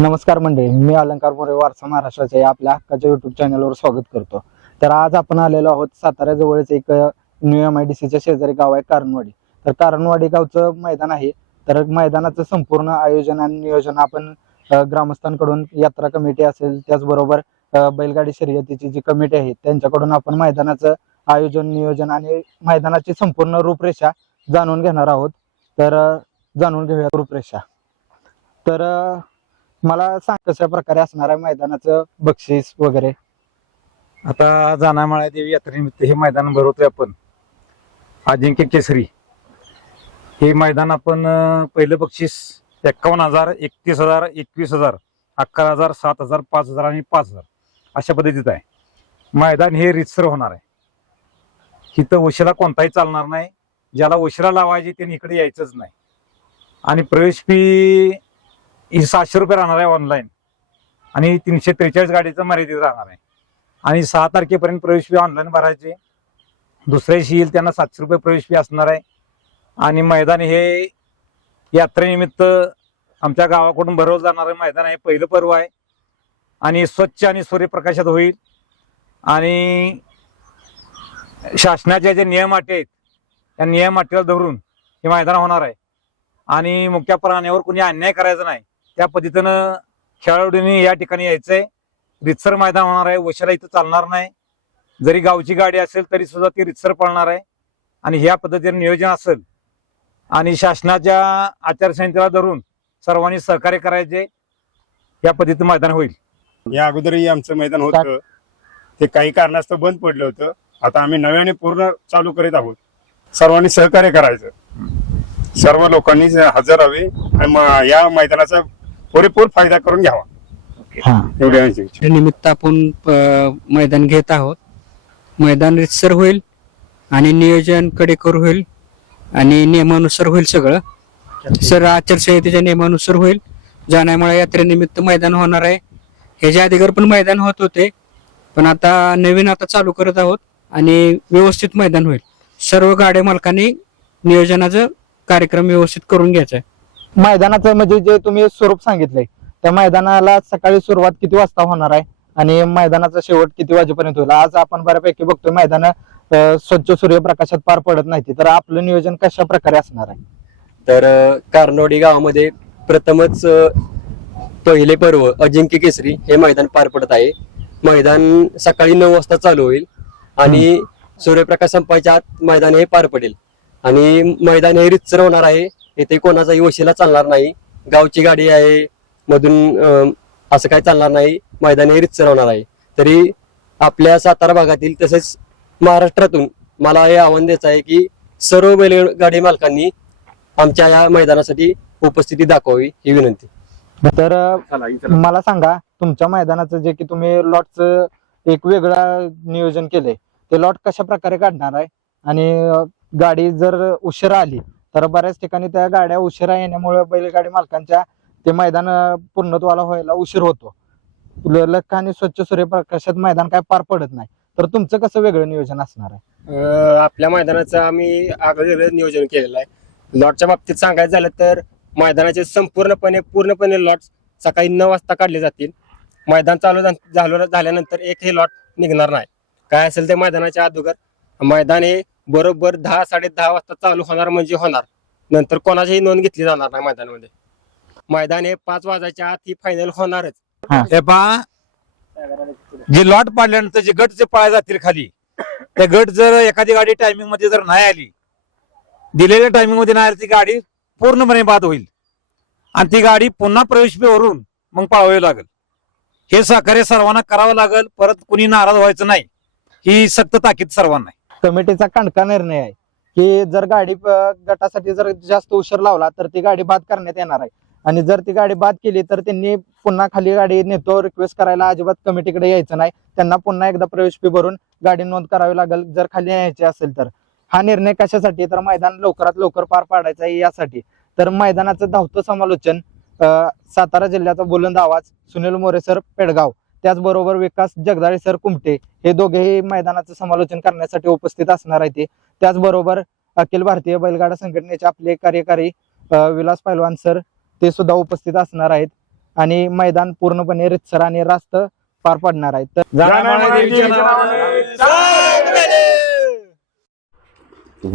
नमस्कार मंडळी मी अलंकार मोरे वारसा महाराष्ट्राच्या आपल्या हक्काच्या युट्यूब चॅनलवर स्वागत करतो. तर आज आपण आलेलो आहोत सातारा जवळच एक न्यू एम आय डी सीच्या शेजारी गाव आहे कारणवाडी तर कारणवाडी गावचं मैदान आहे. तर मैदानाचं संपूर्ण आयोजन आणि नियोजन आपण ग्रामस्थांकडून यात्रा कमिटी असेल त्याचबरोबर बैलगाडी शर्यतीची जी कमिटी आहे त्यांच्याकडून आपण मैदानाचं आयोजन नियोजन आणि मैदानाची संपूर्ण रूपरेषा जाणून घेणार आहोत. तर जाणून घेऊया रूपरेषा. तर मला सांग कशा प्रकारे असणार आहे मैदानाचं बक्षीस वगैरे? आता जानामाळा देवी यात्रेनिमित्त हे मैदान भरवतोय आपण. अजिंक्य केसरी. हे मैदान आपण पहिलं बक्षीस एक्कावन्न हजार एकतीस हजार एकवीस हजार अकरा हजार सात हजार पाच हजार आणि पाच हजार अशा पद्धतीत आहे. मैदान हे रितसर होणार आहे. इथं उशिरा कोणताही चालणार नाही. ज्याला उशिरा लावायची त्यांनी इकडे यायचंच नाही. आणि प्रवेश फी ही सातशे रुपये राहणार आहे ऑनलाईन आणि तीनशे त्रेचाळीस गाडीचं मर्यादित राहणार आहे. आणि सहा तारखेपर्यंत प्रवेश फी ऑनलाईन भरायची. दुसऱ्या दिवशी येईल त्यांना सातशे रुपये प्रवेश फी असणार आहे. आणि मैदान हे यात्रेनिमित्त आमच्या गावाकडून भरवलं जाणारं मैदान आहे पहिलं पर्व आहे. आणि स्वच्छ आणि सूर्यप्रकाशात होईल. आणि शासनाच्या जे नियम अटी आहेत त्या नियम अटीला धरून हे मैदान होणार आहे. आणि मुख्य प्राण्यावर कोणी अन्याय करायचा नाही. त्या पद्धतीनं खेळाडूंनी या ठिकाणी यायचंय. रितसर मैदान होणार आहे. वशाला इथं चालणार नाही. जरी गावची गाडी असेल तरी सुद्धा ती रितसर पळणार आहे. आणि ह्या पद्धतीने नियोजन असेल आणि शासनाच्या आचारसंहितेला धरून सर्वांनी सहकार्य करायचे या पद्धतीनं मैदान होईल. या अगोदरही आमचं मैदान होतं. ते काही कारणास्तव बंद पडलं होतं. आता आम्ही नव्याने पूर्ण चालू करीत आहोत. सर्वांनी सहकार्य करायचं. सर्व लोकांनी हजर हवे आणि म- या मैदानाचा पुरेपूर फायदा करून घ्यावा. हा. निमित्त आपण अ, मैदान घेत आहोत. मैदान रितसर होईल आणि नियोजन कडेकर होईल आणि नियमानुसार होईल सगळं. सर आचारसंहितेच्या नियमानुसार होईल. जाण्यामुळे यात्रेनिमित्त मैदान होणार आहे. ह्याच्या अगोदर पण मैदान होत होते. पण आता नवीन आता चालू करत आहोत आणि व्यवस्थित मैदान होईल. सर्व गाड्या मालकांनी नियोजनाचं कार्यक्रम व्यवस्थित करून घ्यायचा आहे. मैदानाचं म्हणजे जे तुम्ही स्वरूप सांगितलंय त्या मैदानाला सकाळी सुरुवात किती वाजता होणार आहे? आणि मैदानाचा शेवट किती वाजेपर्यंत होईल? आज आपण बऱ्यापैकी बघतोय मैदान स्वच्छ सूर्यप्रकाशात पार पडत नाही तर आपलं नियोजन कशा प्रकारे असणार आहे? तर कारनोडी गावामध्ये प्रथमच पहिले पर्व अजिंक्य केसरी हे मैदान पार पडत आहे. मैदान सकाळी नऊ वाजता चालू होईल आणि सूर्यप्रकाश संपायच्या आत मैदान हे पार पडेल. आणि मैदान हे रितसर होणार आहे. येथे कोणाचाही वशिला चालणार नाही. गावची गाडी आहे. मधून असं काही चालणार नाही. मैदान हे रितसर होणार आहे. तरी आपल्या सातारा भागातील तसेच महाराष्ट्रातून मला हे आव्हान द्यायचं आहे की सर्व बैलगाडी मालकांनी आमच्या या मैदानासाठी उपस्थिती दाखवावी ही विनंती. तर मला सांगा तुमच्या मैदानाचं जे की तुम्ही लॉटचं एक वेगळं नियोजन केलंय ते लॉट कशा प्रकारे काढणार आहे? आणि गाडी जर उशिरा आली तर बऱ्याच ठिकाणी त्या गाड्या उशिरा येण्यामुळे बैलगाडी मालकांच्या ते मैदान पूर्णत्वाला व्हायला उशीर होतो. लख आणि स्वच्छ सूर्यप्रकाशात मैदान काय पार पडत नाही. तर तुमचं कसं वेगळं नियोजन असणार आहे? आपल्या मैदानाचं आम्ही अगोदर नियोजन केलेलं आहे. लॉटच्या बाबतीत सांगायचं झालं तर मैदानाचे संपूर्णपणे पूर्णपणे लॉट सकाळी नऊ वाजता काढले जातील. मैदान चालू झाल्यानंतर एक हे लॉट निघणार नाही. काय असेल ते मैदानाच्या अगोदर मैदान हे बरोबर दहा साडे दहा वाजता चालू होणार म्हणजे होणार. नंतर कोणाचीही नोंद घेतली जाणार नाही मैदानामध्ये. मैदान हे पाच वाजायच्या आत ही फायनल होणारच. हे. पहा जे लॉट पाडल्यानंतर जे गट जे पळायला जातील खाली त्या गट जर एखादी गाडी टायमिंगमध्ये जर नाही आली दिलेल्या टायमिंगमध्ये नाही आली ती गाडी पूर्णपणे बाद होईल. आणि ती गाडी पुन्हा प्रवेश वरून मग पळवावी लागेल. हे सहकार्य सर्वांना करावं लागेल परत कुणी नाराज व्हायचं नाही. ही सक्त ताकीद सर्वांना. कमिटीचा कणका निर्णय आहे की जर गाडी गटासाठी जर जास्त उशीर लावला तर ती गाडी बाद करण्यात येणार आहे. आणि जर ती गाडी बाद केली तर त्यांनी पुन्हा खाली गाडी नेतो रिक्वेस्ट करायला अजिबात कमिटीकडे यायचं नाही. त्यांना पुन्हा एकदा प्रवेश फी भरून गाडी नोंद करावी लागेल जर खाली यायची असेल तर. हा निर्णय कशासाठी? तर मैदान लवकरात लवकर पार पाडायचं आहे यासाठी. तर मैदानाचं धावतं समालोचन सातारा जिल्ह्याचा बुलंद आवाज सुनील मोरे सर पेडगाव. त्याचबरोबर विकास जगदाळे सर कुमटे हे दोघेही मैदानाचं समालोचन करण्यासाठी उपस्थित असणार आहे ते. त्याचबरोबर अखिल भारतीय बैलगाडा संघटनेचे आपले कार्यकारी विलास पैलवान सर ते सुद्धा उपस्थित असणार आहेत आणि मैदान पूर्णपणे रितसर आणि रास्त पार पडणार आहे. तर जानामाळे देवीच्या नावाने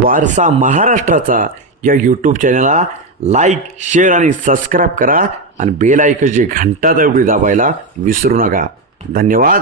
वारसा महाराष्ट्राचा या यूट्यूब चॅनलला लाईक शेअर आणि सबस्क्राईब करा. आणि बेल आयकनची घंटा तेवढी दाबायला विसरू नका. धन्यवाद.